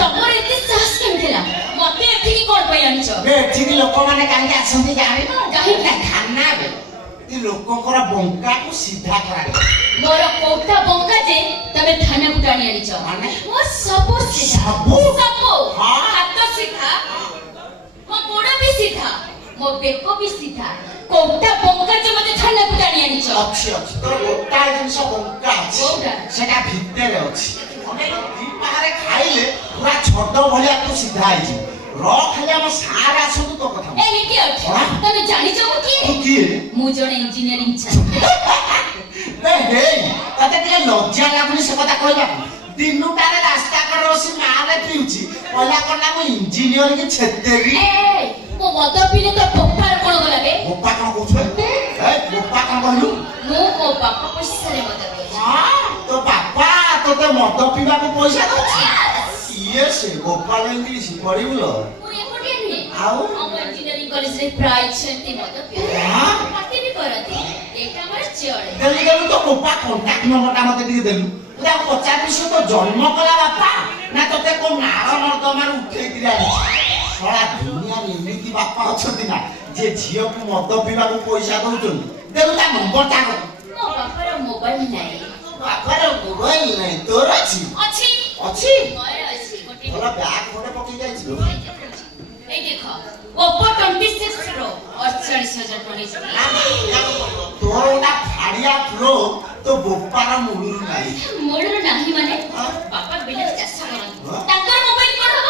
ତମର ଏତେ ସାହସ କେମିତି ହେଲା? ମତେ ଏଠିକି କଣ ପାଇଁ ଆଣିଛ? ଏଠିକି ଲୋକମାନେ କାହିଁକି ଆସନ୍ତି ଜାଣିନ? କାହିଁକି? ଖାନା ବେ ଲୋକଙ୍କର ବଙ୍କାକୁ ସିଧା କରାଯାଏ। ମୋର କୋଉଟା ବଙ୍କା ଯେ ତମେ ଥାନାକୁ ଟାଣି ଆଣିଛ? ମାନେ ମୋ ସବୁ ସିଧା, ସବୁ ହାତ ସିଧା, ମୋ ଗୋଡ ବି ସିଧା, ମୋ ବେକ ବି ସିଧା। କୋଉଟା ବଙ୍କା ଯେ ମତେ ଥାନାକୁ ଟାଣି ଆଣିଛ? ଅଛି ଅଛି ତୋର ଗୋଟାଏ ଜିନିଷ ବଙ୍କା ଅଛି। କୋଉଟା? ସେଟା ଭିତରେ ଅଛି। ଦି ପାହାରେ ଖାଇଲେ ପୁରା ଛୋଟ ଭଳିଆ ତୁ ସିଧା ହେଇଯିବ। ଖାଲି ଆମ ସାର୍ ଆସନ୍ତୁ ତୋ କଥା। ତମେ ଜାଣିଛ ମୁଁ କିଏ? ମୁଁ ଜଣେ ଇଞ୍ଜିନିୟରିଂ ଛାତ୍ର। ତତେ ଟିକେ ଲଜ୍ଜା ଲାଗୁନି ସେ କଥା କହିବାକୁ? ଦିନୁଟାରେ ରାସ୍ତା କଡ ବସି ମାରେ ପିଉଛି କହିଲା କଣ ମୁଁ ଇଞ୍ଜିନିୟରିଂ ଛେତେବି। ମୋ ମଦ ପିଇଲେ ତ ବୋପାର କଣ ଗଲା ବେ? ବୋପା କଣ କହୁଛୁ? ବୋପା କଣ କହିଲୁ? ମୁଁ ମୋ ବାପା ପଇସାରେ ମଦ ପିଉଛି। ତୋ ବାପା ତୋତେ ମଦ ପିଇବାକୁ ପଇସା ଦଉଛି? ଇଏ ସେ ଗୋପାଳ ଇଂଲିଶ ପଢିବୁ ଲୋ। ମୁଁ ଏକୁଟିଆ ନୁହେଁ, ଆଉ ଆମ ଇଞ୍ଜିନିୟରିଂ କଲେଜରେ ପ୍ରାୟ 6 ମଦ ପିଅନ୍ତି, ପାର୍ଟି ବି କରନ୍ତି। ଏଇଟା ଆମର ଚଳେ। ଦେଲୁ ତୋ ବୋପା କଣ୍ଟାକ୍ଟ ନମ୍ବରଟା ମତେ ଟିକେ ଦେଲୁ। ତୁ ତାକୁ ପଚାରିବି ସେ ତ ଜନ୍ମ କଲା ବାପା ନା ତୋତେ କୋଉ ନାଳ ନର୍ଦ୍ଦମାରୁ ଉଠେଇକିରି ଆଣିଛି? ଶଳା ଦୁନିଆରେ ଏମିତି ବାପା ଅଛନ୍ତି ନା ଯେ ଝିଅକୁ ମଦ ପିଇବାକୁ ପଇସା ଦଉଛନ୍ତି। ଦେଲୁ ତା ନମ୍ବରଟା। ମୋ ବାପାର ମୋବାଇଲ ନାହିଁ। ବାପାର ମୋବାଇଲ ନାହିଁ? ତୋର ଅଛି? ଅଛି ଅଛି? ମୋର ଅଛି। ଭଲ ବ୍ୟାଗ ଗୋଟେ ପକେଇ ଯାଇଛି। এই দেখো Oppo 26 Pro 48,000 ଟଙ୍କା। ତୋର ଗୋଟେ ଫାଡିଆ ପ୍ରୋ ତୋ ବୋପାର ମୁଳୁରୁ ନାହିଁ। ମୁଳୁରୁ ନାହିଁ ମାନେ ବାପା ବିଲରେ ଚାଷ କରନ୍ତି, ତାଙ୍କର ମୋବାଇଲ କଣ ହବ?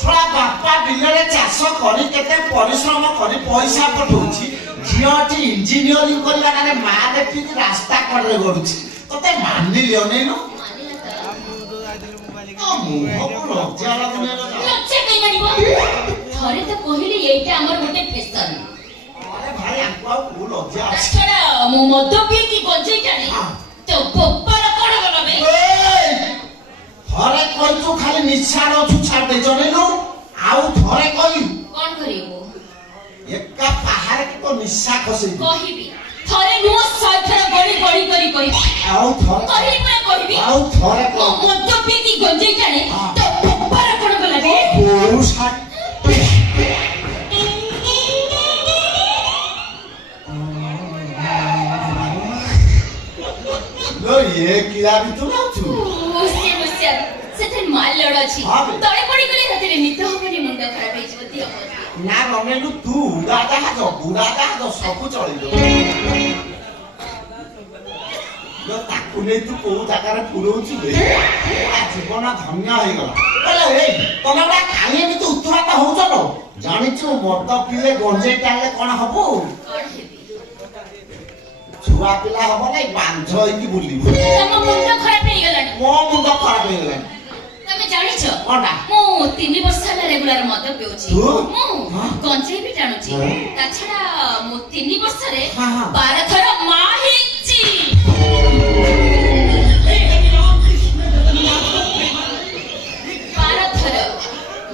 ଶଳା ବାପା ବିଲରେ ଚାଷ କରି କେତେ ପରିଶ୍ରମ କରି ପଇସା ପଠଉଛି, ଝିଅଟି ଇଞ୍ଜିନିୟରିଂ କରିବାରେ ମା ଦେଖିକି ରାସ୍ତା କଡରେ ଗଡୁଛି। ତତେ ମାନିଲି ଅନେଇନୁ? ଥରେ ତ କହିଲି ଏଇଟା ଆମର ଗୋଟେ ଫ୍ୟାସନ। ମୁଁ ମଦ ପିଇକି ଗଞ୍ଜେଇ ଟାଣେ, ତ ବୋପାର କଣ ଗଲା ବେ? ଥରେ କହିଛୁ ଖାଲି ନିଶାର ଅଛୁ ଛାଡି ଦେଇ ଜଣେଇଲୁ। ଆଉ ଥରେ କହିବୁ କଣ କରିବୁ? ଏକା ପାହାରେ କି ତ ନିଶା ଖସେଇ କହିବି। ଥରେ ନୁହଁ 100 ଥର ଗଳି ଗଳି କରି କହିବି। ଆଉ ଥରେ କହିଲି ପୁରା କହିବି। ଆଉ ଥରେ ମୁଁ ମଦ ପିଇକି ଗଞ୍ଜେଇ ଟାଣେ, ତ ବୋପାର କଣ ଗଲା ବେ? ये किला भी तू लाउछु मुसिया सेथे माल लड़ अछि। तळे पड़ी गले हते नित होबनी मुंड खराब हे जबती हो ना रमेलु तू बुढ़ा सब चली जो ताकू नै तू को जागा रे पुरौछु बे जीवन धन्य हे गला। बोले ए तमरा खाली भी तू उतराता होछ न जानिछु मद पीले गंजे टाले कोन हबो? छुआ पिला हबो नै बांझ होई बुलिबो। तम मुंड खराब हे गलानी। मो मुंड खराब हे गलानी। तमे जानिछो कोनटा? मो 3 वर्ष होला रेगुलर मद पिउछि। तू मो गंजे भी टाणुछि। ता छडा मो 3 वर्ष रे 12 थर मा हेछि। 12 थर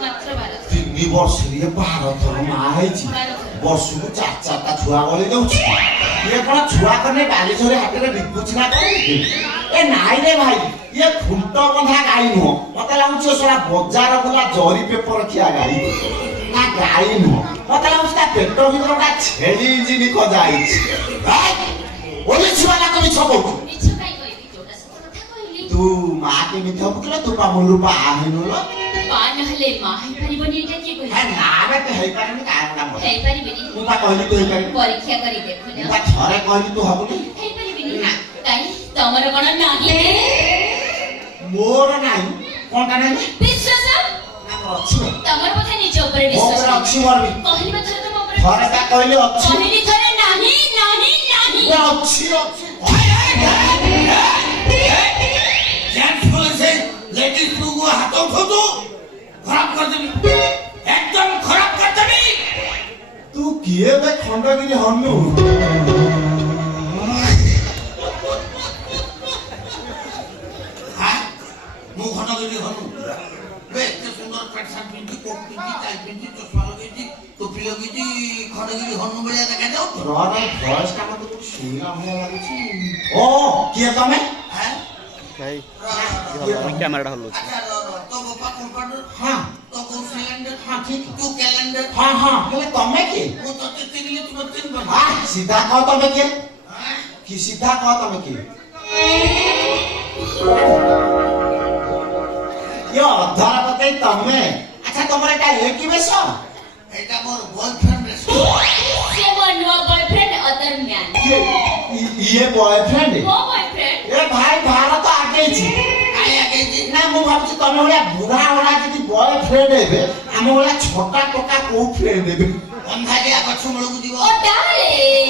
मात्र 12। 3 वर्ष रे 12 थर मा हेछि। ବର୍ଷକୁ 4-4ଟା ଛୁଆ ଗଳି ଦଉଛି। ଇଏ କଣ ଛୁଆ କନେ ବାଲି ଝରେ ହାତରେ ବିକୁଛି ନା କଣ? ଏ ନାଇଁ ରେ ଭାଇ, ଇଏ ଖୁଣ୍ଟ ବନ୍ଧା ଗାଈ ନୁହଁ। ମତେ ଲାଗୁଛି ସେଟା ବଜାର ବୁଲା ଜରି ପେପର ଖିଆ ଗାଈ ନା ଗାଈ ନୁହଁ। ମତେ ଲାଗୁଛି ତା ପେଟ ଭିତରେ ଗୋଟେ ଛେଳି ଇଞ୍ଜିନ କଜା ହେଇଛି। ଓଲି ଛୁଆ ନା ମିଛ କହୁଛୁ? ମିଛ କାଇ କହିବି? ଯୋଟା ସତ କଥା କହିଲି। ତୁ ମା କେମିତି ହବୁ କିଲୋ? ତୁ ପା ମୁଲୁ ପା ହେନୁ ଲୋ। ପା ନହେଲେ ମା ହେଇ ପାରିବନି ଏଟା କିଏ କହିଲା? ନା ବେ ତୁ ହେଇ ପାରିବନି କାଇଁ ନା ବୋଲ। ହେଇ ପାରିବିନି। ମୁଁ ପା କହିଲି ତୁ ହେଇ ପାରିବୁ। ପରୀକ୍ଷା କରି ଦେଖୁ ନା। ମୁଁ ପା ଥରେ କହିଲି ତୁ ହବୁନି। ହେଇ ପାରିବିନି ନା। କାଇ ତମର କଣ ନାହିଁ? ମୋର ନାହିଁ। କୋନଟା ନାହିଁ? ବିଶ୍ୱାସ ନା ମୋର ଅଛି। ତମର କଥା ନିଜ ଉପରେ ବିଶ୍ୱାସ ଅଛି ମୋର ବି। କହିଲି ବା ଥରେ ତମ ଉପରେ। ଥରେ ତା କହିଲି ଅଛି। କହିଲି ଥରେ ନାହିଁ ନାହିଁ ନାହିଁ। ଅଛି ଅଛି। जेंट्स बोले से लेडीज को हाथ उठो खराब कर देबी, एकदम खराब कर देबी। तू किए बे खंडगिरी हनु? हां मु खंडगिरी हनु बे एते सुंदर पैंट शर्ट पिंधी कोट पिंधी टाई पिंधी चश्मा लगेची तो ଟୋପି ଲଗେଇଛି ଖଣ୍ଡଗିରି ହନୁ ଭଳିଆ ଦେଖାଯାଉ ରହ ଭଏସ ଟା ମତେ କୋଉଠି ଶୁଣିଲା ଭଳିଆ ଲାଗୁଛି। ଓ କିଏ ତମେ? ଭାଇ କ୍ୟାମେରାଟା ହଲୁଛି। ଆଚ୍ଛା ତୋ ବାପା କମ୍ପାଉଣ୍ଡର ହଁ ତୋ ବୋଉ ସିଲିଣ୍ଡର ହଁ ଠିକ ତୁ କ୍ୟାଲେଣ୍ଡର ହଁ ହଁ ହେଲେ ତମେ କିଏ? ମୁଁ ତତେ ଚିନିଲି ତୁ ମତେ ଚିହ୍ନି ଆ ସିଧା କହ ତମେ କିଏ? ପାରୁଛୁ କି ସିଧା କହ ତମେ କିଏ? ଇଏ ଅଧର ପକେଇ ତମେ। ଆଚ୍ଛା ତମର ଏଟା ଏ କି ବେଶ? ଏଇଟା ମୋର ବୟଫ୍ରେଣ୍ଡ ସେ ମୋ ନୂଆ ବୟଫ୍ରେଣ୍ଡ ଅଦର ମ୍ୟାନ। ଇଏ ବୟଫ୍ରେଣ୍ଡ? ମୋ ବୟଫ୍ରେଣ୍ଡ ଏ ଭାଇ ଭାରତ ଆଗେଇଛି। କାଇଁ ଆଗେଇଛି ନା ମୁଁ ଭାବୁଛି ତମେ ଭଳିଆ ବୁଢା ଭଳିଆ ଯଦି ବୟଫ୍ରେଣ୍ଡ ହେବେ ଆମ ଭଳିଆ ଛୋଟା ଟୋକା କୋଉ ଫ୍ରେଣ୍ଡ ହେବେ? ଅନ୍ଧାରିଆ ଗଛ ମୂଳକୁ ଯିବ ଓ ଡାର୍ଲିଂ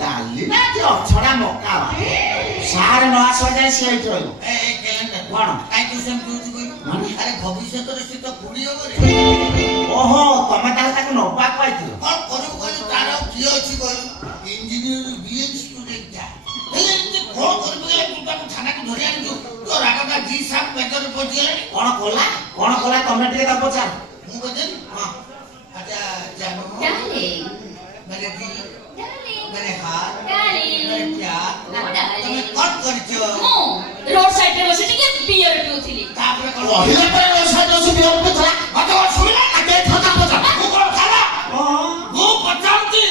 ଡାଲି ନା କି ଅଛଡ଼ା ମକା ସାର ନ ଆସିବା ଯାଏ ସିଏ ଏଇଠି ରହିବ। କଣ? ଆରେ ଭବିଷ୍ୟତରେ ସେ ତ ବୁଢୀ ହବ ରେ ଓହୋ ତମେ ତାହେଲେ ତାକୁ ନବାକୁ ପାଇଥିଲ। କଣ କରିବୁ କହିଲୁ ତାର ଆଉ କିଏ ଅଛି କହିଲୁ ଇଞ୍ଜିନିୟର ବିଏନ୍ ଷ୍ଟୁଡେଣ୍ଟଟା ହେଲେ ଏମିତି କଣ କରିବୁ ହେଲେ ତୁ ତାକୁ ଥାନାକୁ ଧରି ଆଣିଛୁ ତୋ ରାଗଟା ଜି ସାପ ମେଜରରେ ପହଞ୍ଚିଗଲାଣି କଣ କଲା ତମେ ଟିକେ ତାକୁ ପଚାର। ମୁଁ କହିଦେଲି ହଁ ଆଚ୍ଛା ଜାନୁ ଡାର୍ଲିଂ मेरे दिल ଡାର୍ଲିଂ मेरे हाथ ଡାର୍ଲିଂ मेरे प्यार ଡାର୍ଲିଂ ତମେ କଣ କରିଛ ମୁଁ ରୋଡ ସାଇଡରେ ବସି ଟିକେ ବିୟର ପିଉଥିଲି। ତାପରେ କଣ ରହିଲା ପରେ ରୋଷେଇ ଦୋଷ ବିୟର ପିଉଥିଲା। ମତେ କଣ ଶୁଣିଲା ଆଗେ ଥଟା ପଚାର। ମୁଁ କଣ ଖାଲା ହଁ ମୁଁ ପଚାରୁଛି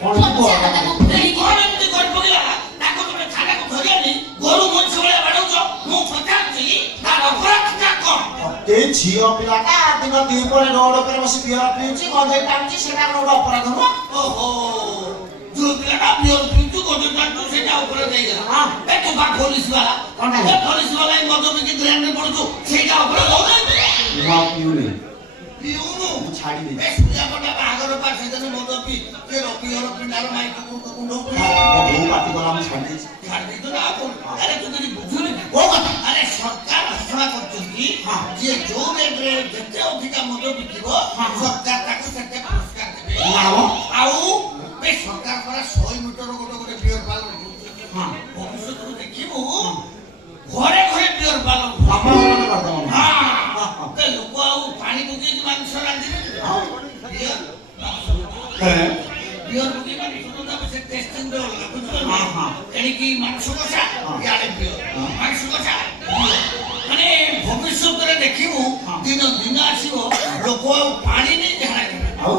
କଣ ପଚାର ତାକୁ ଫେରିକି କଣ ଏମିତି କରି ପକେଇଲା ତାକୁ ତମେ ଥାନାକୁ ଧରି ଆଣି ଗୋରୁ ମଣିଷ ଭଳିଆ ବାଡଉଛ ମୁଁ ପଚାରୁଛି ତାର ଅପରାଧଟା କଣ ଏ ଝିଅ ପିଲାଟା ଦିନ ଦ୍ୱିପହରେ ରୋଡ ଉପରେ ବସି ବିୟର ପିଉଛି ଗଞ୍ଜେଇ ଟାଣୁଛି ସେଟା ଗୋଟେ ଅପରାଧ ନୁହଁ? ଓହୋ ଯୋଉ ପିଲାଟା ବିୟର ପିଉଛୁ ଗୋରୁ ଟାଣୁଛୁ ସେଇଟା ଉପରେ ଦେଇଗଲା ହଁ। ଏ ତୁ ବା ପୋଲିସ ବାଲା କଣ ଏ ପୋଲିସ ବାଲା ଏ ମଦ ପିକି ଗ୍ରାଣ୍ଡରେ ପଡୁଛୁ ସେଇଟା ଅପରାଧ ହଉନାହିଁ ମୁଁ ଆଉ ପିଉନି। ପିଉନୁ ମୁଁ ଛାଡି ଦେଇଛି। ଏ ସୁଜାପଟା ବାହାଘର ପା ସେଦିନ ମଦ ପି ସେ ରବିହର ପିଣ୍ଡାର ମାଇକ କୁଣ୍ଡଉଥିଲା ମୋ ବୋଉ ପାଟି କଲା ମୁଁ ଛାଡି ଦେଇଛି। ଛାଡି ଦେଇଛୁ ନା ଆଉ କଣ? ଆରେ ତୁ ଯଦି ବୁଝୁନି କି? କୋଉ କଥା? ଆରେ ସରକାର ଘୋଷଣା କରୁଛନ୍ତି ହଁ। ଯିଏ ଯୋଉ ରେଟରେ ଯେତେ ଅଧିକା ମଦ ବିକିବ ହଁ। ସରକାର ତାକୁ ସେତେ ପୁରସ୍କାର ଦେବେ ନା ମ। ଆଉ ଏ ସରକାର ପରା 100 ମିଟର ଗୋଟେ ବିୟର ପାର୍ଲର କରୁଛନ୍ତି ହଁ। ଭବିଷ୍ୟତକୁ ଦେଖିବୁ ଘରେ ଘରେ ବିୟର ପାର୍ଲର ଆମ ଘର କରିଦବ। ହଁ ଏ ଲୋକ ଆଉ ପାଣି ପକେଇକି ମାଂସ ରାନ୍ଧିବେ ବିୟର ବିୟର ପକେଇ ମାଂସ ରନ୍ଧା ସେ ଟେଷ୍ଟିଂ ରେ ଅଲଗା ବୁଝିପାରିଲ ହଁ, ହଁ। ଏଣିକି ମାଂସ କଷା ହଁ। ଇଆଡେ ବିୟର ହଁ। ମାଂସ କଷା ବିୟର ମାନେ ଭବିଷ୍ୟତରେ ଦେଖିବୁ ହଁ। ଦିନ ଆସିବ ଲୋକ ଆଉ ପାଣି ନେଇ ଝାଡ଼ା ଯିବେ ଆଉ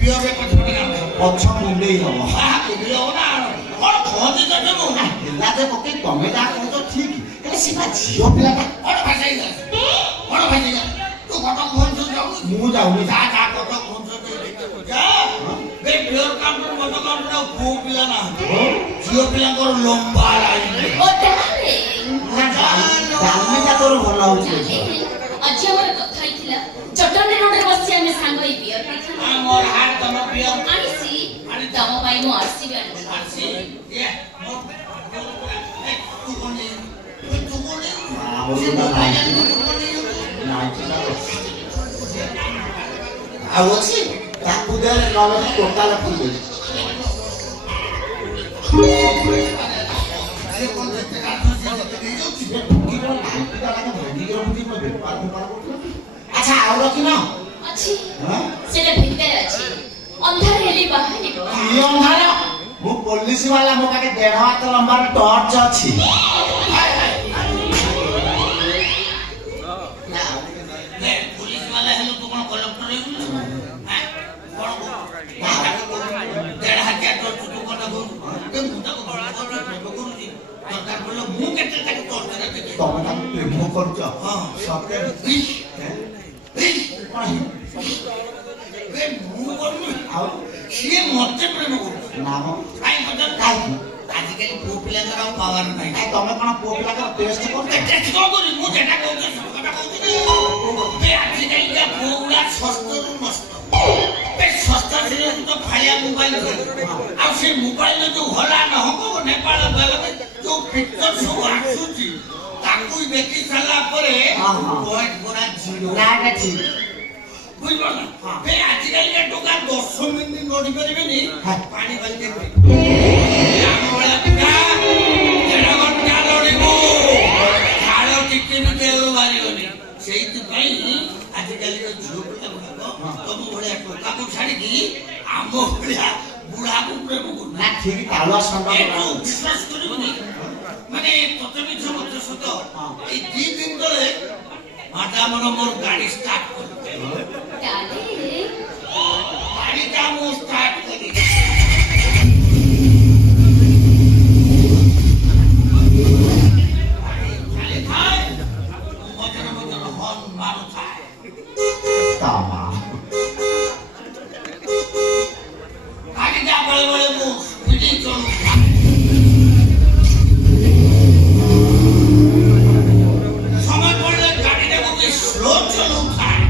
ବିୟରରେ ପଛପଟେ କାମ ପଛ ମୁଣ୍ଡେଇ ହବ। ହବ ନା କଣ କହନ୍ତି ତ ମୁଁ ହେଲା ଯେ ପକେଇ ତମେ ଯାହା କହୁଛ ଠିକ ହେଲେ ସିନା ଝିଅ ପିଲାଟା କଣ ଭାଷାଇ କଣ ଭାଷାଇ ତୁ କଟକ ଭୁବନେଶ୍ୱର ଯାଉନୁ ମୁଁ ଯାଉନି। ଯା ଯା କଟକ ଭୁବନେଶ୍ୱର ଯା ବେ ବିୟର କାଉଣ୍ଟର ମଦ କାଉଣ୍ଟର ଆଉ ପୁଅ ପିଲା ନାହାନ୍ତି ଝିଅ ପିଲାଙ୍କର ଲମ୍ବା ଲାଇନ ଓ ଡାର୍ଲିଂ ଡାଲମିଟା ତୋର ଭଲ ହଉଛି। ଆଜି ଆମର କଥା ହେଇଥିଲା ଚଟଣୀ ରୋଡରେ ବସି ଆମେ ସାଙ୍ଗ ହେଇ ବିୟର ପିଇଥିଲୁ। ମୋର ହାତ ତମ ବିୟର ଆଣିଛି ତମ ପାଇଁ ମୁଁ ଆସିବି ଆଣିଛି। ଆସି ଏ ମୋ ତୁ କଣ ନେଇ ତୁ କଣ ନେଇ ଆଉ ଅଛି ତାକୁ ଦେଲେ ନହେଲେ ଟୋଟାଲ ଫୁଲ ସେ କଣ ଯେତେ ରାଜନୀତି ଯେତେ ନେଇଯାଉଛି ଆଚ୍ଛା ଆଉ ରଖିନ ଅଛି ସେଟା ଭିତରେ ଅଛି ଅନ୍ଧାର ହେଲେ ବାହାରିବ। କି ଅନ୍ଧାର? ମୁଁ ପୋଲିସ ବାଲା ମୋ ପାଖେ 1.5 ହାତ ଲମ୍ବାର ଟର୍ଚ୍ଚ ଅଛି। पुलिस वाला है तो कौन कलेक्टर है हां कौन डेढ़ हाथ तो तू कौन हो के मुंडा को करूची सरकार बोलो मु केते तक तोड़ दे ତମେ ତାକୁ ପ୍ରେମ କରୁଛ? हां ସତେ इश इश वे मु बोलू ଆଉ ସିଏ ମତେ ପ୍ରେମ କରୁଛି ନାମ କାଇଁ କଥା କାହିଁକି? ଆଜିକାଲି ପୁଅ ପିଲାଙ୍କର ଆଉ ପାୱାର ନାହିଁ କାଇଁ ତମେ କଣ ପୁଅ ପିଲାଙ୍କର ଟେଷ୍ଟ କରୁଛ? ଟେଷ୍ଟ କଣ କରିବି ମୁଁ ଯେଟା କହୁଛି ସେଟା କହୁଛି ବେ ଆଜିକାଲିକା ପୁଅ ଗୁଡା ଶସ୍ତରୁ ନଷ୍ଟ ବେ ଶସ୍ତା ଥିଲେ ତ ଫାଳିଆ ମୋବାଇଲ ଆଉ ସେ ମୋବାଇଲରେ ଯୋଉ ହଲା ନହବ ନେପାଳ ବେଲରେ ଯୋଉ ପିକ୍ଚର ସବୁ ଆସୁଛି ତାକୁ ଦେଖି ସାରିଲା ପରେ ହଁ, ହଁ। ପଏଣ୍ଟ ପୁରା ଜିରୋ ନା ଏଟା ଠିକ। ବୁଝିପାରିଲ ବେ ଆଜିକାଲିକା ଟଙ୍କା 10 ମିନିଟ ନଡି ପାରିବେନି ହଁ। ପାଣି ବାଲ୍ଟି ଆମ ଭଳିଆ ପିଲା ତମ ଭଳିଆ ଟୋକାକୁ ଛାଡ଼ିକି ଆମ ଭଳିଆ ବୁଢ଼ାକୁ ପ୍ରେମ କରୁନା ନା ଠିକ ତାଳୁଆ ସମ୍ଭବ ଏଠୁ ବିଶ୍ୱାସ କରିବୁନି ମାନେ ତତେ ମିଛ ମତେ ସତ ଏଇ 2 ଦିନ ତଳେ ମାଡାମର ମୋର ଗାଡି ଷ୍ଟାର୍ଟ କରିଥିଲେ ଡାର୍ଲିଂ ଗାଡିଟା ମୁଁ ଷ୍ଟାର୍ଟ କରି ଚାଲିଥାଏ ମଝିରେ ମଝିରେ ହର୍ନ ମାରୁଥାଏ ତାମା ଗାଡିଟା ବେଳେ ବେଳେ ମୁଁ ସ୍ପିଡି ଚଲୁଥାଏ ସମୟ ପଡ଼ିଲେ ଗାଡିଟାକୁ ବି ସ୍ଲୋ ଚଲଉଥାଏ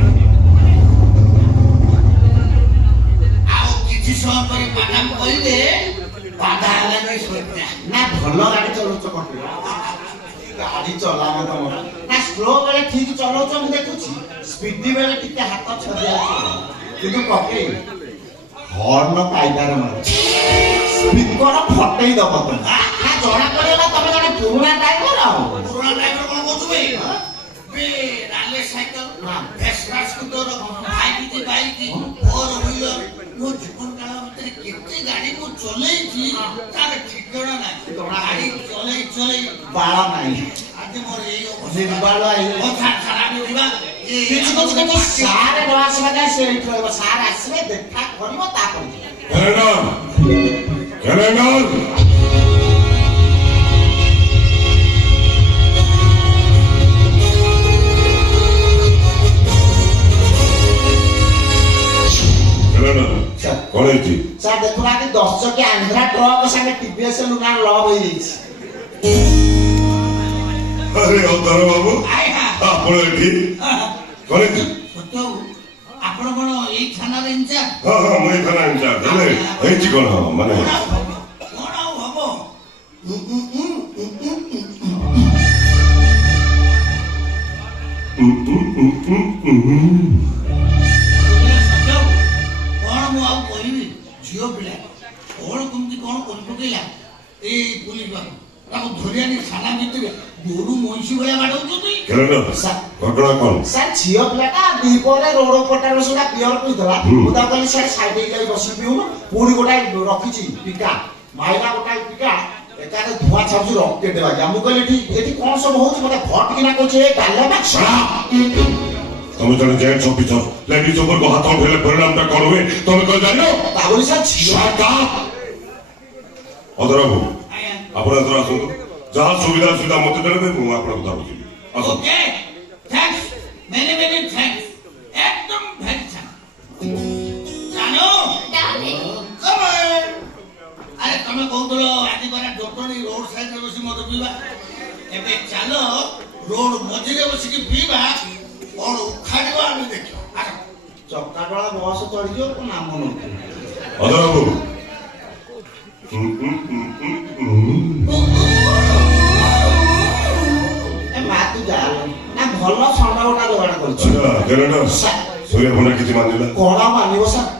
ଆଉ କିଛି ସମୟ ପରେ ମ୍ୟାଡାମ କହିଲେ ବାଧା ହେଲାନି ଶୋଇପଡ଼ା ନା ଭଲ ଗାଡି ଚଲଉଛ କଣ୍ଟି ଗାଡି ଚଲାମ ତମର ନା ସ୍ଲୋ ବେଳେ ଠିକ ଚଲଉଛ ମୁଁ ଦେଖୁଛି ସ୍ପିଡି ବେଳେ ଟିକେ ହାତ ଛଦିଆଉଛି କିନ୍ତୁ ପକେଇ ହର୍ନ କାଇଦାରେ ମାରୁଛି ସ୍ପିକର ଫଟେଇ ଦବ ତମେ ନା ଜଣା ପଡିଗଲା ତମେ ଜଣେ ପୁରୁଣା ଡ୍ରାଇଭର ଆଉ ପୁରୁଣା ଡ୍ରାଇଭର କଣ କହୁଛୁ ବେ Raleigh cycle Vespa scooter hybrid bike four wheeler ମୋ ଜୀବନ କାଳ ଭିତରେ କେତେ ଗାଡି ମୁଁ ଚଲେଇଛି ତାର ଠିକଣା ନାହିଁ ଗାଡି ଚଲେଇ ଚଲେଇ ବାଳ ନାହିଁ ଆଜି ମୋର ଏଇ ନିର୍ବାଳ କଥା ଖରାପ ଯିବା କିଛି କିଛି କିଛି ସାର୍ ନ ଆସିବା ଯାଏ ସେ ଏଇଠି ରହିବ ସାର୍ ଆସିବେ ଦେଖା କରିବ ତାପରେ ଯିବ। Calendar! ସାର୍ କଣ ହେଇଛି? ସାର୍ ଦେଖୁନାହାନ୍ତି 10 ଚକିଆ ଆନ୍ଧ୍ରା ଟ୍ରକ୍ ସାଙ୍ଗେ ଟିଭିଏସ୍ ଲୁନା ଲଭ୍ ହେଇଯାଇଛି ଆରେ ଅଧର ବାବୁ ଆଜ୍ଞା ଆପଣ ଏଠି କଣ ହେଇଛି? ସତ୍ୟ ଆପଣ କଣ ଏଇ ଥାନାରେ ଇନଚାର୍ଜ ହଁ ହଁ ମୁଁ ଏଇ ଥାନା ଇନଚାର୍ଜ ହେଲେ ହେଇଛି କଣ ମାନେ କଣ ଆଉ ହବ ସତ୍ୟ କଣ ମୁଁ ଆଉ କହିବି ଝିଅ ପିଲା କଣ କେମିତି କଣ କରି ପକେଇଲା ଏଇ ପୁଲିସ ବାବୁ ତାକୁ ଧରି ଆଣି ଥାନା ଭିତରେ ଗୋରୁ ମଇଁଷି ଭଳିଆ ବାଡଉଛନ୍ତି କ୍ୟାଲେଣ୍ଡର ଘଟଣା କଣ? ସାର୍ ଝିଅ ପିଲାଟା ଦ୍ୱିପହରେ ରୋଡ ପଟାର ସୁଧା ପିଅର ପିଇଥିଲା ମୁଁ ତାକୁ କହିଲି ସାର୍ ସାଇଡ୍ ହେଇକି ଯାଇ ବସି ପିଉନ ପୁଣି ଗୋଟାଏ ରଖିଛି ପିକା ମାଇଲା ଗୋଟାଏ ପିକା ଏକାରେ ଧୂଆଁ ଛାଡୁଛି ରକେଟ ବାଜା ମୁଁ କହିଲି ଏଠି କଣ ସବୁ ହଉଛି ମତେ ଫଟ କିନା କହୁଛି ଏ ଗାଲେ ନା ତମେ ଜଣେ ଜେଣ୍ଟସ ଅଫିସର ଲେଡିଜ ଉପରକୁ ହାତ ଉଠେଇଲେ ପରିଣାମଟା କଣ ହୁଏ ତମେ କଣ ଜାଣିନ? ତା ବୋଲି ସାର୍ ଝିଅ ଅଧର ବାବୁ ଆଜ୍ଞା ଆପଣ ଏଥର ଆସନ୍ତୁ ଯାହା ସୁବିଧା ଅସୁବିଧା ମତେ ଦେବେ ମୁଁ ଆପଣଙ୍କୁ ଧରୁଛି ଆସନ୍ତୁ okay thanks many many thanks एकदम very thanks जानो ଡାର୍ଲିଂ कम अरे तमे कहतलो आदि बारा डॉक्टरी रोड साइड रे बसी मत पीबा एबे चलो रोड मझिरे बसी की पीबा और उखाड़वा आमी देखो ଚକାଡଳା ବସ ଚଢିଯିବ କଣ ନାମ ନଉଛି ଅଧର ବାବୁ ଏ ମା ତୁ ଯା ନା ଭଲ ଷଣ୍ଢ ଗୋଟା ଯୋଗାଡ଼ କରୁଛୁ କ୍ୟାଲେଣ୍ଡର ସୂର୍ୟ ଭଣ୍ଡା କିଛି ମାନିଲା କଣ ଆଉ ମାନିବ ସାର୍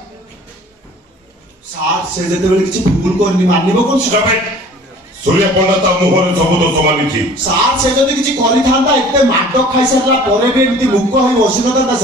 ସାର୍ ସେ ଯେତେବେଳେ କିଛି ଭୁଲ କରିନି ମାନିବ କଣ ସୂର୍ୟ ପଣ୍ଡା ତା ମୁହଁରେ ସବୁ ଦୋଷ ମାନିଛି ସାର୍ ସେ ଯଦି କିଛି କରିଥାନ୍ତା ଏତେ ମାଡ ଖାଇସାରିଲା ପରେ ବି ଏମିତି ମୁକ ହେଇ ବସିନଥାନ୍ତା ସାର୍